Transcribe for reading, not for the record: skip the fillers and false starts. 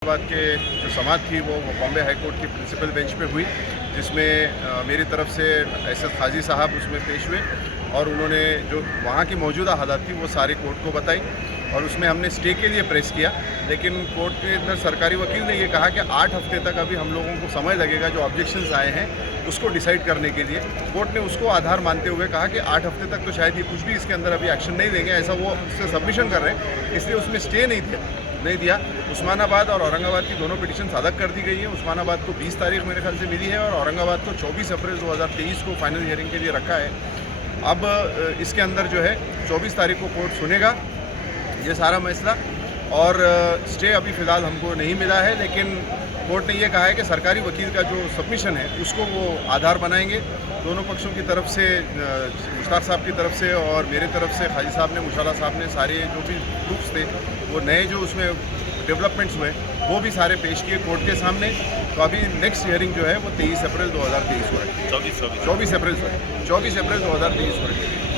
बात के जो समाअत थी वो बॉम्बे हाई कोर्ट की प्रिंसिपल बेंच पे हुई, जिसमें मेरी तरफ से एसएस काजी साहब उसमें पेश हुए और उन्होंने जो वहाँ की मौजूदा हालात थी वो सारी कोर्ट को बताई और उसमें हमने स्टे के लिए प्रेस किया। लेकिन कोर्ट के अंदर सरकारी वकील ने ये कहा कि 8 हफ्ते तक अभी हम लोगों को समय लगेगा जो ऑब्जेक्शंस आए हैं उसको डिसाइड करने के लिए। कोर्ट ने उसको आधार मानते हुए कहा कि 8 हफ्ते तक तो शायद ये कुछ भी इसके अंदर अभी एक्शन नहीं देंगे, ऐसा वो उससे सबमिशन कर रहे हैं, इसलिए उसमें स्टे नहीं दिया। उस्मानाबाद और औरंगाबाद की दोनों पिटिशन अदा कर दी गई है। उस्मानाबाद को 20 तारीख मेरे ख्याल से मिली है और औरंगाबाद को 24 अप्रैल 2023 को फाइनल हियरिंग के लिए रखा है। अब इसके अंदर जो है 24 तारीख को कोर्ट सुनेगा ये सारा मसला और स्टे अभी फ़िलहाल हमको नहीं मिला है, लेकिन कोर्ट ने ये कहा है कि सरकारी वकील का जो सबमिशन है उसको वो आधार बनाएंगे। दोनों पक्षों की तरफ से, मुश्ताक साहब की तरफ से और मेरे तरफ से खाजी साहब ने, मुशाला साहब ने, सारे जो भी प्रूफ्स थे वो नए जो उसमें डेवलपमेंट्स हुए वो भी सारे पेश किए कोर्ट के सामने। तो अभी नेक्स्ट हियरिंग जो है वो 23 अप्रैल 2023 को रखी है। 24 अप्रैल 2023 को रखी है।